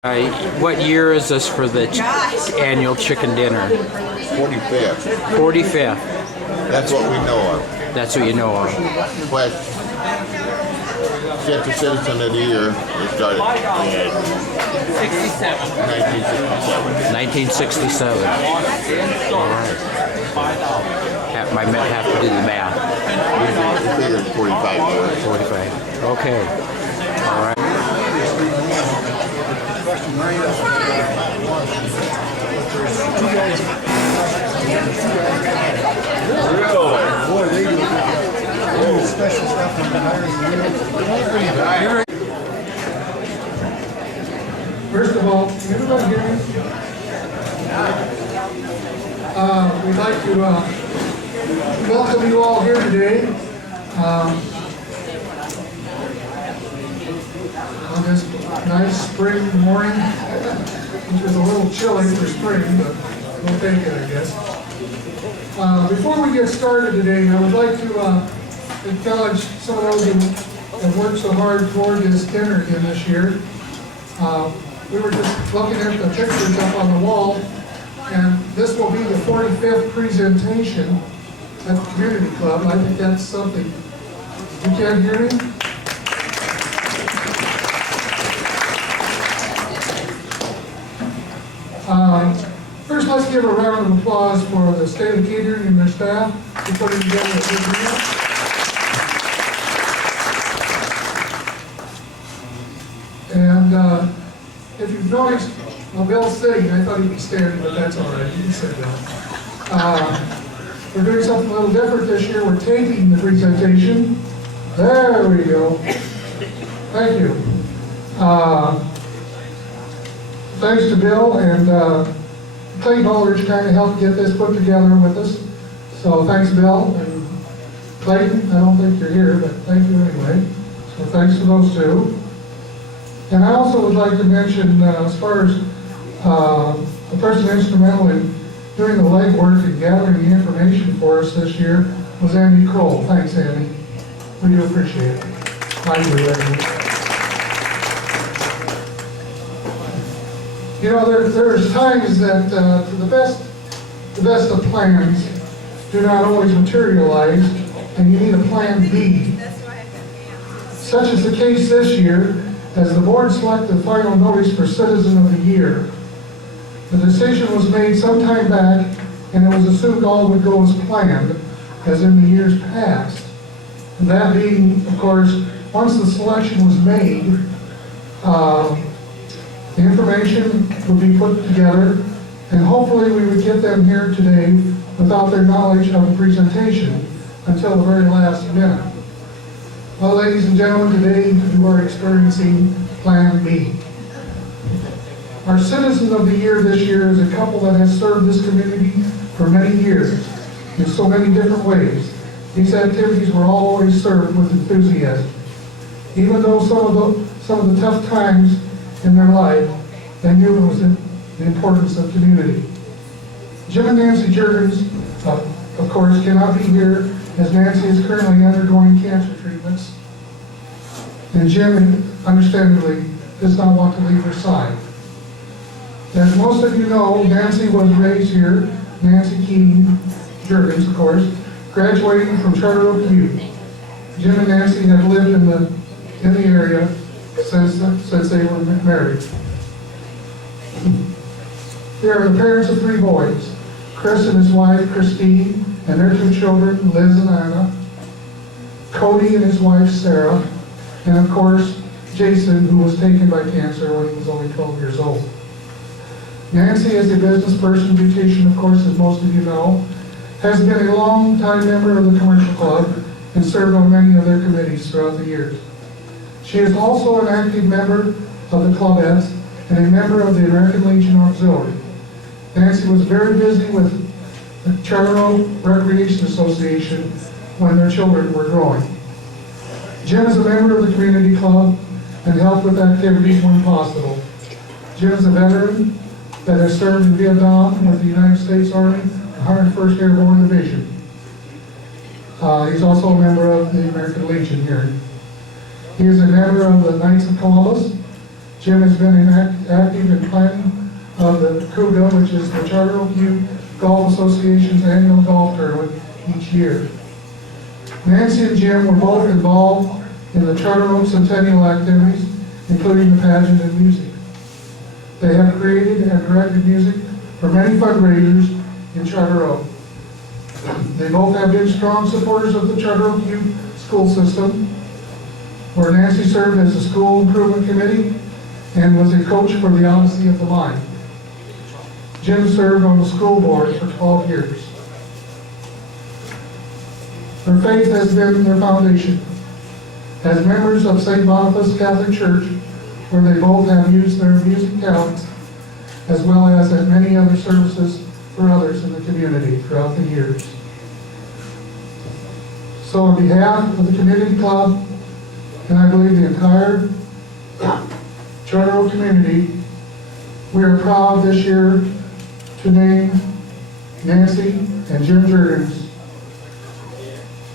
What year is this for the annual chicken dinner? 45th. 45th. That's what we know of. That's what you know of. But Central Citizen of the Year, it started in 1967. 1967. All right. I might have to do the math. We figured 45 years. 45. Okay. All right. Special stuff on the First of all, can everybody hear me? We'd like to welcome you all here today on this nice spring morning, which is a little chilly for spring, but we'll take it, I guess. Before we get started today, I would like to acknowledge some of those who have worked so hard toward this dinner again this year. We were just looking at the pictures up on the wall, and this will be the 45th presentation at the Community Club. I think that's something. You can't hear me? First, let's give a round of applause for the State of Catering and their staff for putting together a good meal. And if you've noticed, well, Bill's sitting. I thought he'd be standing, but that's all right. You can sit down. We're doing something a little different this year. We're taping the presentation. There we go. Thank you. Thanks to Bill and Clayton Aldridge kind of helped get this put together with us. So thanks, Bill. And Clayton, I don't think you're here, but thank you anyway. So thanks to those two. And I also would like to mention, as far as the person instrumental in doing the legwork and gathering the information for us this year was Andy Kroll. Thanks, Andy. We do appreciate it. I do, Andy. You know, there's times that the best of plans do not always materialize, and you need a plan B. Such is the case this year, as the board selected the final notice for Citizen of the Year. The decision was made some time back, and it was assumed all would go as planned, as in the years past. And that being, of course, once the selection was made, the information would be put together, and hopefully we would get them here today without their knowledge of the presentation until the very last minute. Well, ladies and gentlemen, today you are experiencing Plan B. Our Citizen of the Year this year is a couple that has served this community for many years in so many different ways. These activities were always served with enthusiasm. Even though some of the tough times in their life, they knew it was the importance of community. Jim and Nancy Jurgens, of course, cannot be here as Nancy is currently undergoing cancer treatments. And Jim, understandably, does not want to leave her side. As most of you know, Nancy was raised here, Nancy Keene Jurgens, of course, graduating from Charter Oak U. Jim and Nancy have lived in the area since they were married. They are the parents of 3 boys, Chris and his wife, Christine, and their 2 children, Liz and Anna, Cody and his wife, Sarah, and of course, Jason, who was taken by cancer when he was only 12 years old. Nancy, as a business person, beautician, of course, as most of you know, has been a long-time member of the Commercial Club and served on many of their committees throughout the years. She is also an active member of the Clubettes and a member of the American Legion Auxiliary. Nancy was very busy with the Charter Oak Recreation Association when their children were growing. Jim is a member of the Community Club and helped with activities when possible. Jim is a veteran that has served in Vietnam with the United States Army, 101st Airborne Division. He's also a member of the American Legion here. He is a member of the Knights of Columbus Jim has been active in planning of the CUGA, which is the Charter Oak Youth Golf Association's annual golf tournament each year. Nancy and Jim were both involved in the Charter Oak Centennial activities, including the pageant and music. They have created and directed music for many fundraisers in Charter Oak. They both have been strong supporters of the Charter Oak Youth school system, where Nancy served as the school improvement committee and was a coach for the Odyssey of the Mind. Jim served on the school board for 12 years. Their faith has been their foundation. As members of St. Boniface Catholic Church, where they both have used their music talents, as well as at many other services for others in the community throughout the years. So on behalf of the community club, and I believe the entire Charter Oak community, we are proud this year to name Nancy and Jim Jurgens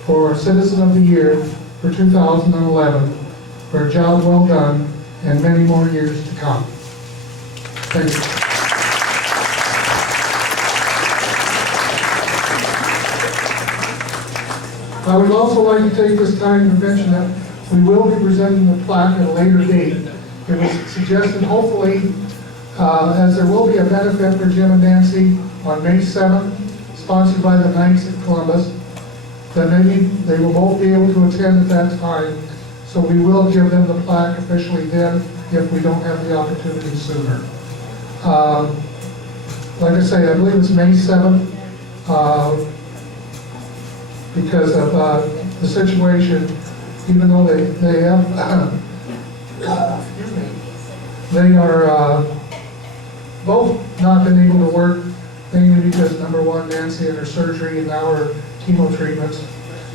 for Citizen of the Year for 2011 for a job well done and many more years to come. Thank you. I would also like to take this time to mention that we will be presenting the plaque at a later date. It was suggested, hopefully, as there will be a benefit for Jim and Nancy on May 7th, sponsored by the Knights of Columbus, that maybe they will both be able to attend at that time. So we will give them the plaque officially then if we don't have the opportunity sooner. Like I say, I believe it's May 7th because of the situation, even though they have, excuse me, they are both not been able to work, mainly because number one, Nancy had her surgery and now her chemo treatments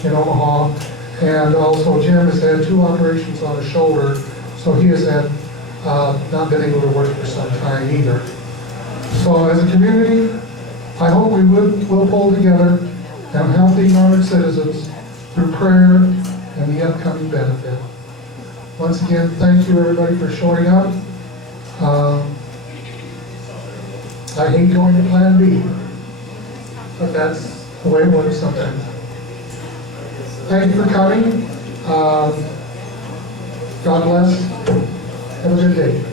in Omaha. And also Jim has had 2 operations on his shoulder, so he has had not been able to work for some time either. So as a community, I hope we will pull together and help the ignorant citizens through prayer and the upcoming benefit. Once again, thank you everybody for showing up. I hate going to Plan B, but that's the way it works sometimes. Thank you for coming. God bless. Have a good day.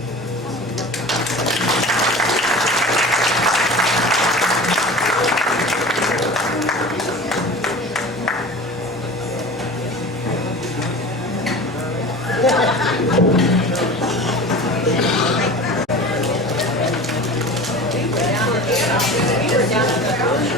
Down.